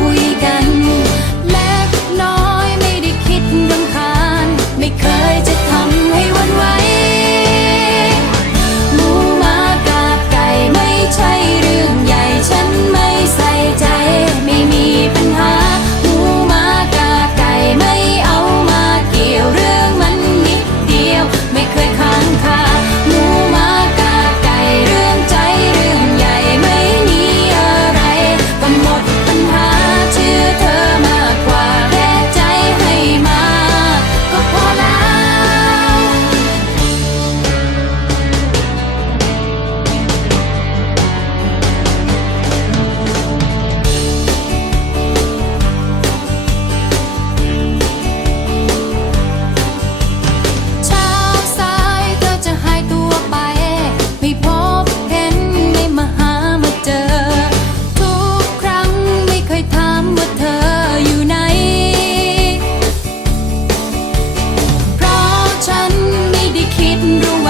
Дякую. คิดรู้ว่า